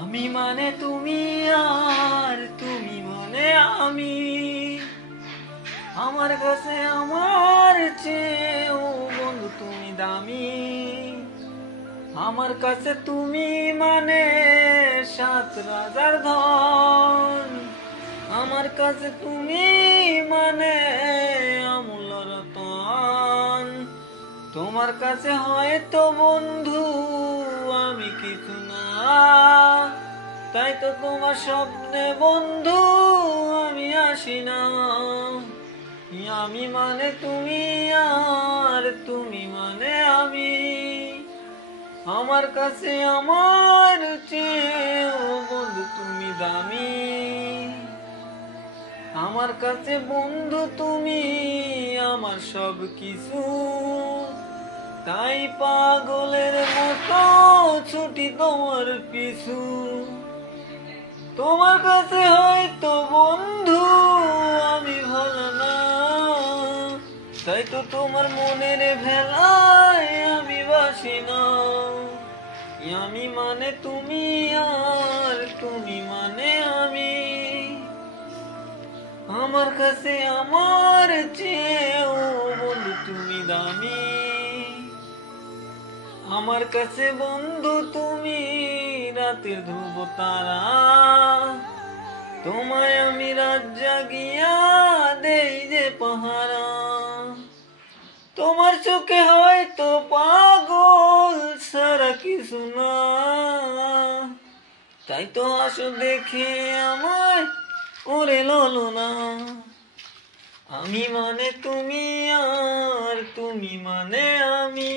আমি মানে তুমি আর তুমি মানে আমি। আমার কাছে আমার চেয়েও বন্ধু তুমি দামি। আমার কাছে তুমি মানে 7 রাজার ধন। আমার কাছে তুমি মানে অমূল্য রতন। তোমার কাছে হয়তো বন্ধু আমি কিছু না, তাই তো তোমার স্বপ্নে বন্ধু আমি আসি না। আমি মানে তুমি আর তুমি মানে আমি। আমার কাছে আমার চেয়েও বন্ধু তুমি দামি। আমার কাছে বন্ধু তুমি আমার সব কিছু, তাই পাগলের মতো ছুটি তোমার পিছু। তোমার কাছে হয়তো বন্ধু আমি ভালো না, তাই তো তোমার মনের ভেলায় আমি বাসি না। আমি মানে তুমি আর তুমি মানে আমি। আমার কাছে আমার চেয়েও বন্ধু তুমি দামি। আমার কাছে বন্ধু তুমি রাতের ধ্রুব তারা। তোমায় আমি রাত জাগিয়া দেই যে পাহারা। তোমার চোখে হয়তো পাগল সারা কিছু না, তাই তো আসো দেখে আমায় ওরে ললনা। আমি মানে তুমি আর তুমি মানে আমি।